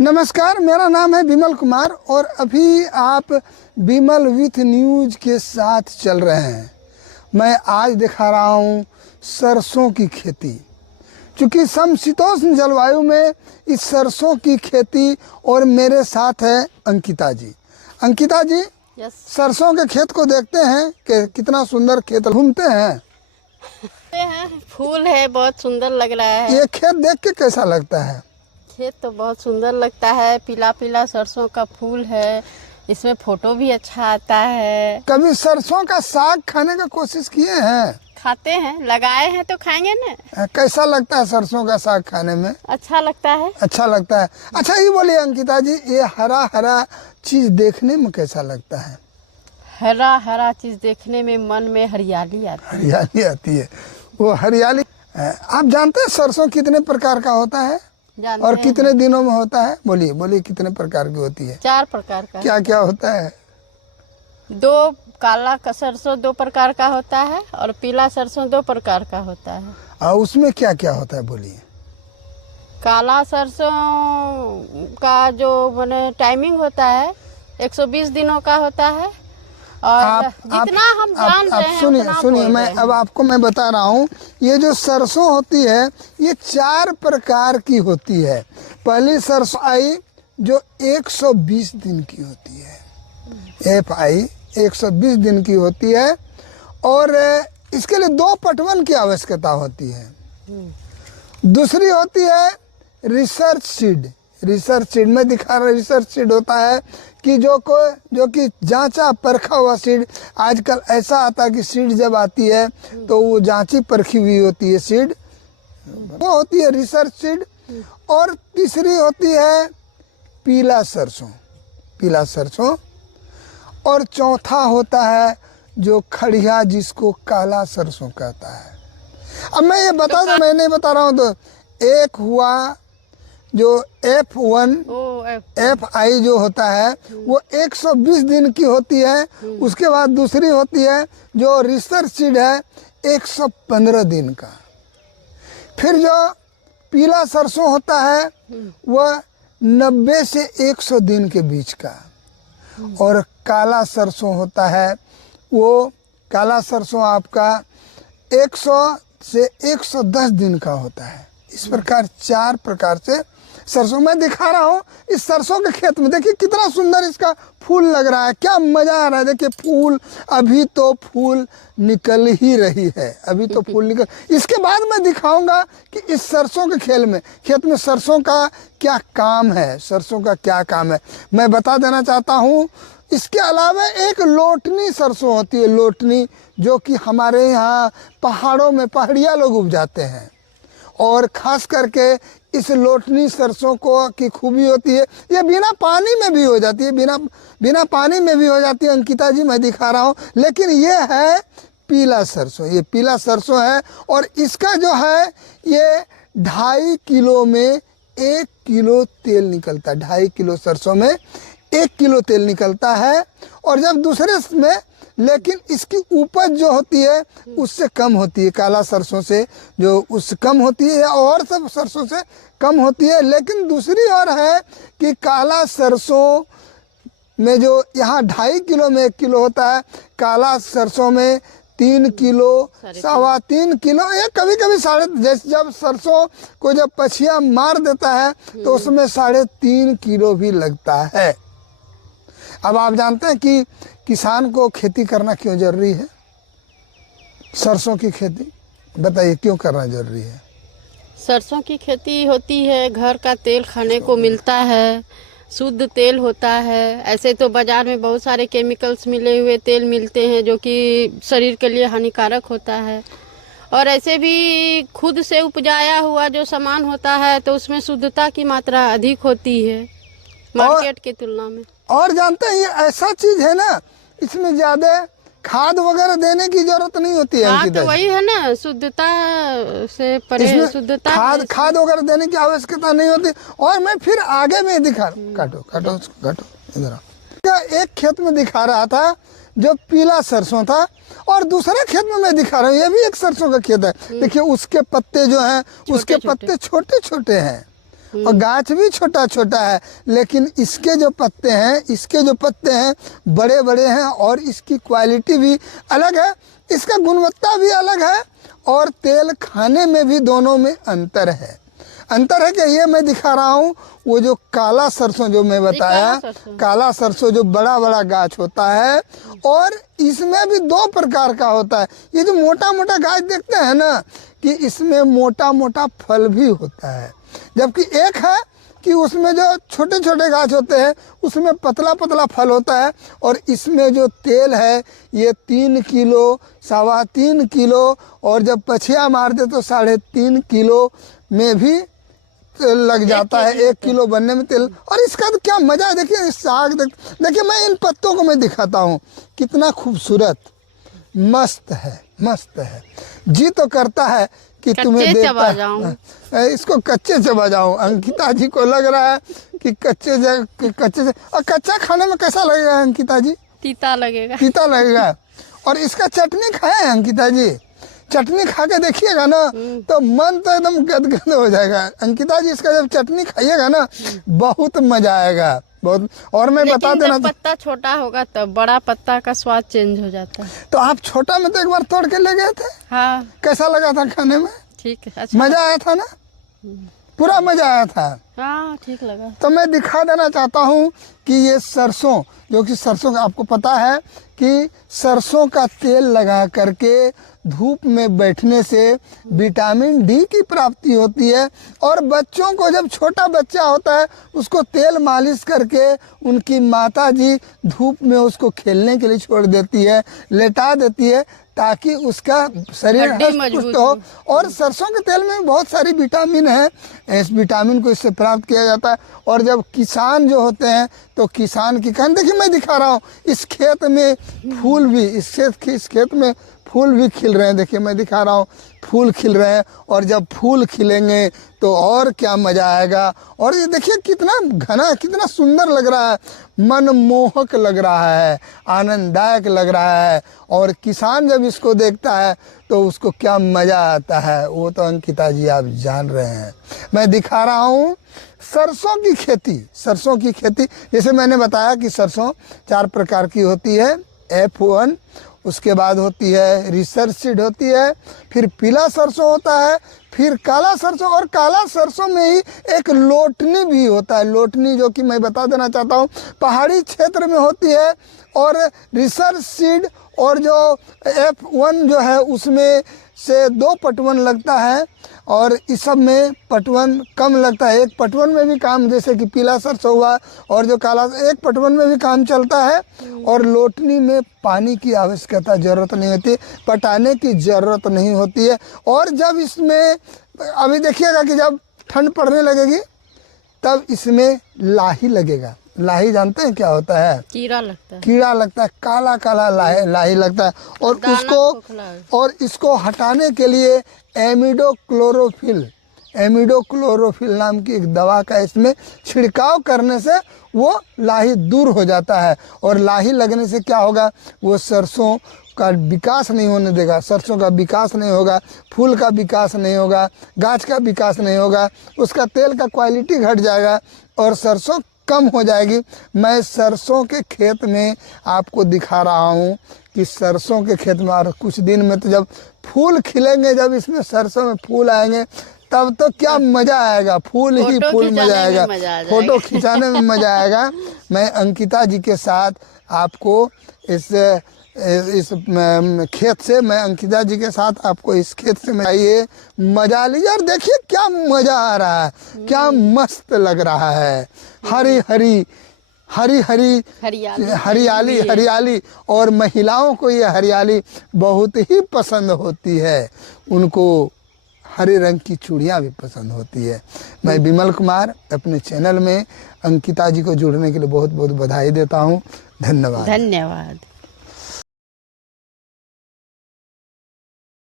नमस्कार, मेरा नाम है विमल कुमार और अभी आप विमल विथ न्यूज के साथ चल रहे हैं। मैं आज दिखा रहा हूँ सरसों की खेती। क्योंकि समशीतोष्ण जलवायु में इस सरसों की खेती और मेरे साथ है अंकिता जी। अंकिता जी, सरसों के खेत को देखते हैं कि कितना सुंदर खेत घूमते हैं। फूल है, बहुत सुंदर लग रहा है। ये खेत देख के कैसा लगता है? खेत तो बहुत सुंदर लगता है, पीला पीला सरसों का फूल है, इसमें फोटो भी अच्छा आता है। कभी सरसों का साग खाने का कोशिश किए हैं? खाते हैं, लगाए हैं तो खाएंगे ना। कैसा लगता है सरसों का साग खाने में? अच्छा लगता है। अच्छा लगता है। अच्छा ये बोलिए अंकिता जी, ये हरा हरा चीज देखने में कैसा लगता है? हरा हरा चीज देखने में मन में हरियाली आती है। हरियाली आती है। वो हरियाली, आप जानते हैं सरसों कितने प्रकार का होता है और कितने दिनों में होता है? बोलिए बोलिए, कितने प्रकार की होती है? 4 प्रकार का। क्या क्या होता है? 2 काला का सरसों 2 प्रकार का होता है और पीला सरसों 2 प्रकार का होता है। और उसमें क्या क्या होता है बोलिए? काला सरसों का जो माने टाइमिंग होता है 120 दिनों का होता है। और जितना हम जान रहे हैं सुनिए सुनिए, मैं अब आपको मैं बता रहा हूँ, ये जो सरसों होती है ये 4 प्रकार की होती है। पहली सरसों आई जो 120 दिन की होती है, FI 120 दिन की होती है और इसके लिए 2 पटवन की आवश्यकता होती है। दूसरी होती है रिसर्च सीड। रिसर्च सीड में दिखा रहा, रिसर्च सीड होता है कि जो कि जांचा परखा हुआ सीड। आजकल ऐसा आता है कि सीड जब आती है तो वो जांची परखी हुई होती है सीड, वो होती है रिसर्च सीड। और तीसरी होती है पीला सरसों, पीला सरसों। और चौथा होता है जो खड़िया, जिसको काला सरसों कहता है। अब मैं ये बता दूं, मैं नहीं बता रहा हूँ तो एक हुआ जो F1 FI जो होता है वो 120 दिन की होती है। उसके बाद दूसरी होती है जो रिसर्च सीड है 115 दिन का। फिर जो पीला सरसों होता है वह 90 से 100 दिन के बीच का। और काला सरसों होता है, वो काला सरसों आपका 100 से 110 दिन का होता है। इस प्रकार 4 प्रकार से सरसों मैं दिखा रहा हूँ। इस सरसों के खेत में देखिए कितना सुंदर इसका फूल लग रहा है, क्या मजा आ रहा है। देखिए फूल, अभी तो फूल निकल ही रही है, अभी तो फूल निकल। इसके बाद मैं दिखाऊंगा कि इस सरसों के खेत में सरसों का क्या काम है, सरसों का क्या काम है मैं बता देना चाहता हूँ। इसके अलावा एक लोटनी सरसों होती है, लोटनी, जो कि हमारे यहाँ पहाड़ों में पहाड़िया लोग उपजाते हैं। और खास करके इस लोटनी सरसों को की खूबी होती है, ये बिना पानी में भी हो जाती है, बिना पानी में भी हो जाती है। अंकिता जी मैं दिखा रहा हूँ, लेकिन ये है पीला सरसों, ये पीला सरसों है। और इसका जो है ये 2.5 किलो में 1 किलो तेल निकलता है। 2.5 किलो सरसों में 1 किलो तेल निकलता है। और जब दूसरे में, लेकिन इसकी उपज जो होती है उससे कम होती है, काला सरसों से जो उससे कम होती है और सब सरसों से कम होती है। लेकिन दूसरी ओर है कि काला सरसों में जो यहाँ 2.5 किलो में 1 किलो होता है, काला सरसों में 3 किलो, 3.25 किलो, ये कभी कभी जैसे जब सरसों को जब पछिया मार देता है तो उसमें 3.5 किलो भी लगता है। अब आप जानते हैं कि किसान को खेती करना क्यों जरूरी है? सरसों की खेती बताइए क्यों करना जरूरी है? सरसों की खेती होती है, घर का तेल खाने को मिलता है, शुद्ध तेल होता है। ऐसे तो बाजार में बहुत सारे केमिकल्स मिले हुए तेल मिलते हैं जो कि शरीर के लिए हानिकारक होता है। और ऐसे भी खुद से उपजाया हुआ जो सामान होता है तो उसमें शुद्धता की मात्रा अधिक होती है मार्केट की तुलना में। और जानते हैं ये ऐसा चीज है ना, इसमें ज्यादा खाद वगैरह देने की जरूरत नहीं होती है। हाँ, तो वही है ना, शुद्धता से परे शुद्धता, खाद वगैरह देने की आवश्यकता नहीं होती। और मैं फिर आगे में दिखा, काटो इधर एक खेत में दिखा रहा था जो पीला सरसों था, और दूसरा खेत में मैं दिखा रहा हूँ, ये भी एक सरसों का खेत है। देखिए उसके पत्ते जो हैं, उसके पत्ते छोटे छोटे हैं, और गाछ भी छोटा छोटा है, लेकिन इसके जो पत्ते हैं बड़े बड़े हैं और इसकी क्वालिटी भी अलग है, इसका गुणवत्ता भी अलग है और तेल खाने में भी दोनों में अंतर है। अंतर है कि ये मैं दिखा रहा हूँ वो जो काला सरसों जो मैं बताया, काला सरसों जो बड़ा बड़ा गाछ होता है, और इसमें भी दो प्रकार का होता है। ये जो मोटा मोटा गाछ देखते हैं ना, कि इसमें मोटा मोटा फल भी होता है, जबकि एक है कि उसमें जो छोटे छोटे गाछ होते हैं उसमें पतला पतला फल होता है, और इसमें जो तेल है ये 3 किलो 3.25 किलो, और जब पछिया मार दे तो 3.5 किलो में भी तेल लग जाता है, 1 किलो बनने में तेल। और इसका तो क्या मजा है, देखिए इस साग देखिए मैं इन पत्तों को मैं दिखाता हूँ, कितना खूबसूरत मस्त है। जी तो करता है कि तुम्हें देता, इसको कच्चे चबा जाऊं। अंकिता जी को लग रहा है कि कच्चे और कच्चा खाने में कैसा लगेगा अंकिता जी? तीता लगेगा। और इसका चटनी खाए हैं अंकिता जी? चटनी खा के देखिएगा ना तो मन तो एकदम गदगद हो जाएगा। अंकिता जी इसका जब चटनी खाइएगा ना बहुत मजा आएगा, बहुत। और मैं बता देना, पत्ता छोटा होगा तब बड़ा पत्ता का स्वाद चेंज हो जाता है। तो आप छोटा में तो एक बार तोड़ के ले गए थे, हाँ। कैसा लगा था खाने में? ठीक है, अच्छा मजा आया था ना? पूरा मजा आया था। हाँ, ठीक लगा। तो मैं दिखा देना चाहता हूँ कि ये सरसों, जो कि सरसों का आपको पता है कि सरसों का तेल लगा करके धूप में बैठने से विटामिन डी की प्राप्ति होती है। और बच्चों को, जब छोटा बच्चा होता है उसको तेल मालिश करके उनकी माता जी धूप में उसको खेलने के लिए छोड़ देती है, लेटा देती है, ताकि उसका शरीर हष्ट हो। और सरसों के तेल में बहुत सारी विटामिन है, इस विटामिन को इससे प्राप्त किया जाता है। और जब किसान जो होते हैं तो किसान की कहन, देखिए मैं दिखा रहा हूँ इस खेत में फूल भी, इस खेत में फूल भी खिल रहे हैं। देखिए मैं दिखा रहा हूँ फूल खिल रहे हैं, और जब फूल खिलेंगे तो और क्या मज़ा आएगा। और ये देखिए कितना घना, कितना सुंदर लग रहा है, मनमोहक लग रहा है, आनंददायक लग रहा है। और किसान जब इसको देखता है तो उसको क्या मज़ा आता है, वो तो अंकिता जी आप जान रहे हैं। मैं दिखा रहा हूँ सरसों की खेती। जैसे मैंने बताया कि सरसों 4 प्रकार की होती है, F1, उसके बाद होती है रिसर्च सीड होती है, फिर पीला सरसों होता है, फिर काला सरसों, और काला सरसों में ही एक लोटनी भी होता है। लोटनी जो कि मैं बता देना चाहता हूँ पहाड़ी क्षेत्र में होती है। और रिसर्च सीड और जो F1 जो है उसमें से 2 पटवन लगता है, और इस सब में पटवन कम लगता है। एक पटवन में भी काम, जैसे कि पीला सरसों हुआ और जो काला, एक पटवन में भी काम चलता है। और लोटनी में पानी की आवश्यकता ज़रूरत नहीं होती, पटाने की ज़रूरत नहीं होती है। और जब इसमें अभी देखिएगा कि जब ठंड पड़ने लगेगी तब इसमें लाही लगेगा। लाही जानते हैं क्या होता है? कीड़ा लगता है, काला काला लाही लगता है। और इसको हटाने के लिए एमिडोक्लोरोफिल नाम की एक दवा का इसमें छिड़काव करने से वो लाही दूर हो जाता है। और लाही लगने से क्या होगा, वो सरसों का विकास नहीं होने देगा, सरसों का विकास नहीं होगा, फूल का विकास नहीं होगा, गाछ का विकास नहीं होगा, उसका तेल का क्वालिटी घट जाएगा और सरसों कम हो जाएगी। मैं सरसों के खेत में आपको दिखा रहा हूँ कि सरसों के खेत में और कुछ दिन में तो जब फूल खिलेंगे, जब इसमें सरसों में फूल आएंगे तब तो क्या मज़ा आएगा, फूल ही फूल मज़ा आएगा, फोटो खिंचाने में मज़ा आएगा। मैं अंकिता जी के साथ आपको इस खेत से, मैं अंकिता जी के साथ आपको इस खेत से मैं आइए, मजा लीजिए और देखिए क्या मज़ा आ रहा है, क्या मस्त लग रहा है। हरियाली और महिलाओं को ये हरियाली बहुत ही पसंद होती है, उनको हरे रंग की चूड़ियाँ भी पसंद होती है। मैं विमल कुमार अपने चैनल में अंकिता जी को जुड़ने के लिए बहुत बहुत बधाई देता हूँ। धन्यवाद।